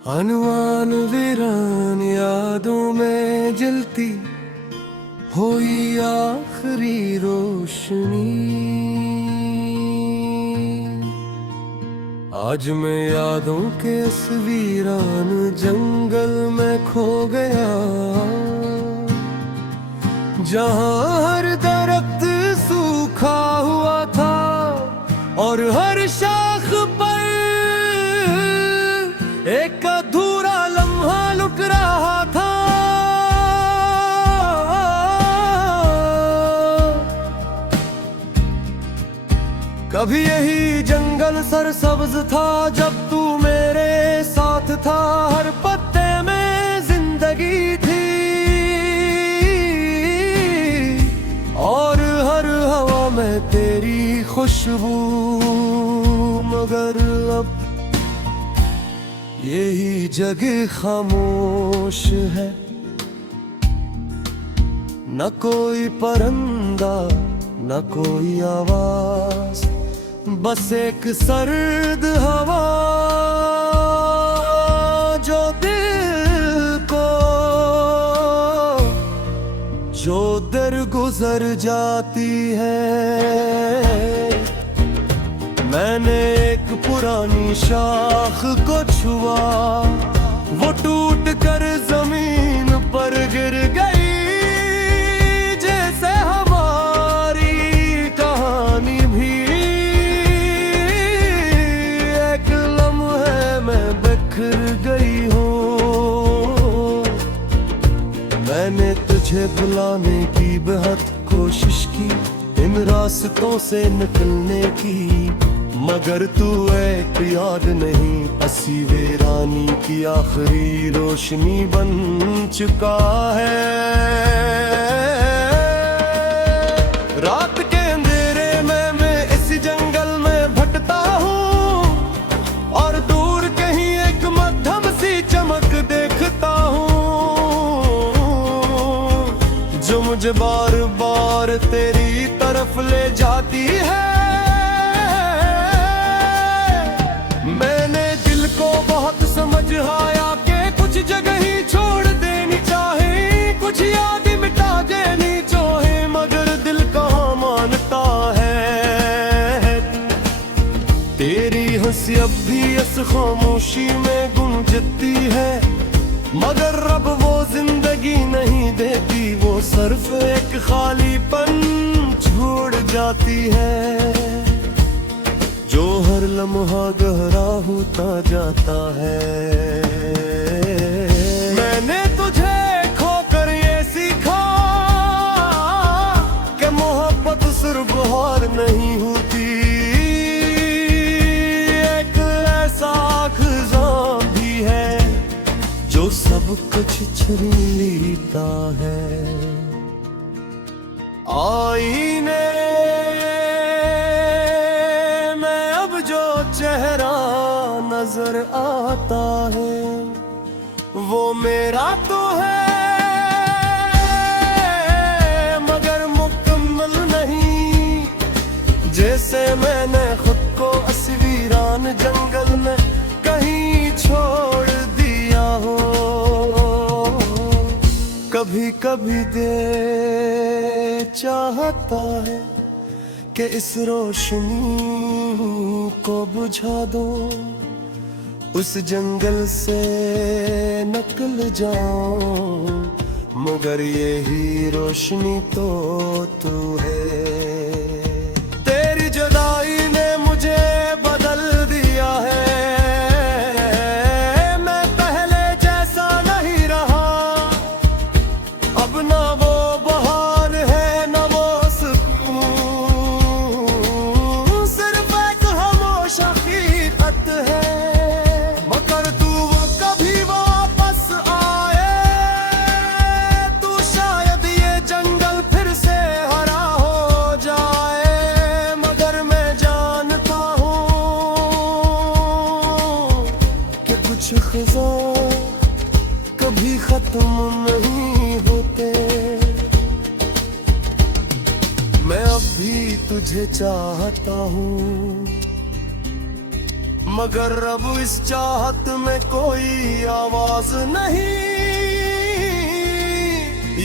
अनुमान वीरान यादों में जलती हुई आखिरी रोशनी। आज मैं यादों के इस वीरान जंगल में खो गया, जहां हर दरख्त सूखा हुआ था और हर शाख पर एक अधूरा लम्हा लुट रहा था। कभी यही जंगल सरसब्ज था जब तू मेरे साथ था, हर पत्ते में जिंदगी थी और हर हवा में तेरी खुशबू। मगर अब यही जगह खामोश है, न कोई परिंदा न कोई आवाज, बस एक सर्द हवा जो दिल को जो दर गुजर जाती है। मैंने एक पुरानी शाख को छुआ, वो टूट कर जमीन पर गिर गई, जैसे हमारी कहानी भी एक लम्हे में बिखर गई हो। मैंने तुझे बुलाने की बेहद कोशिश की, इन रास्तों से निकलने की, मगर तू एक याद नहीं, हसी वीरानी की आखिरी रोशनी बन चुका है। रात के अंधेरे में मैं इस जंगल में भटकता हूँ और दूर कहीं एक मध्यम सी चमक देखता हूँ, जो मुझे बार बार तेरी तरफ ले जाती है। मैंने दिल को बहुत समझाया कि कुछ जगह ही छोड़ देनी चाहे, कुछ याद मिटा देनी चाहे, मगर दिल कहाँ मानता है। तेरी हंसी अब भी इस खामोशी में गूंजती है, मगर अब वो जिंदगी नहीं देती, वो सिर्फ एक खालीपन छोड़ जाती है, जो हर लम्हा गहरा होता जाता है। मैंने तुझे खोकर ये सीखा कि मोहब्बत सिर्फ हार नहीं होती, एक ऐसा खजान भी है जो सब कुछ छीन लेता है। आईने चेहरा नजर आता है वो मेरा तो है, मगर मुकम्मल नहीं, जैसे मैंने खुद को इस वीरान जंगल में कहीं छोड़ दिया हो। कभी कभी दिल चाहता है कि इस रोशनी को बुझा दो, उस जंगल से निकल जाओ, मगर यही रोशनी तो तू है। तेरी जुदाई ने मुझे बदल दिया है, मैं पहले जैसा नहीं रहा, अब ना वो बहार है ना वो सुकून, सिर्फ एक खामोश हकीकत है। मगर तू कभी वापस आए तू शायद ये जंगल फिर से हरा हो जाए, मगर मैं जानता हूँ कि कुछ ख़ज़ां कभी खत्म नहीं होते। मैं अब भी तुझे चाहता हूँ, मगर अब इस चाहत में कोई आवाज नहीं।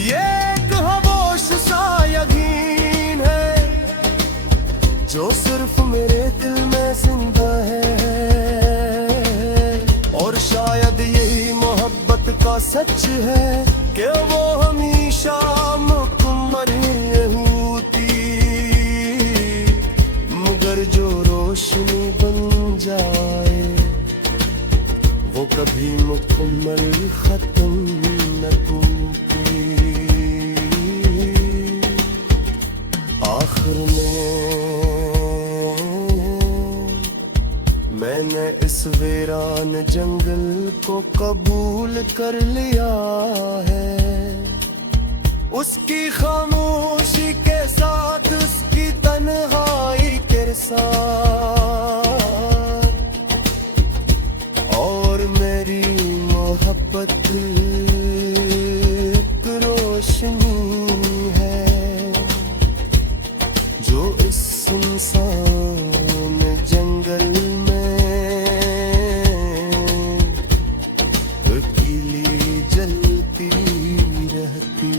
ये एक खामोश सा यकीन है जो सिर्फ मेरे दिल में जिंदा है, और शायद यही मोहब्बत का सच है कि वो हमेशा मुकम्मल होती, मगर जो रोशनी बन जाए वो कभी मुकम्मल खत्म न होती। आखिर में मैंने इस वीरान जंगल को कबूल कर लिया है, उसकी खामोशी के साथ, उसकी तन्हाई के साथ, और मेरी मोहब्बत एक रोशनी है जो इस सुनसान जंगल में अकेली जलती रहती।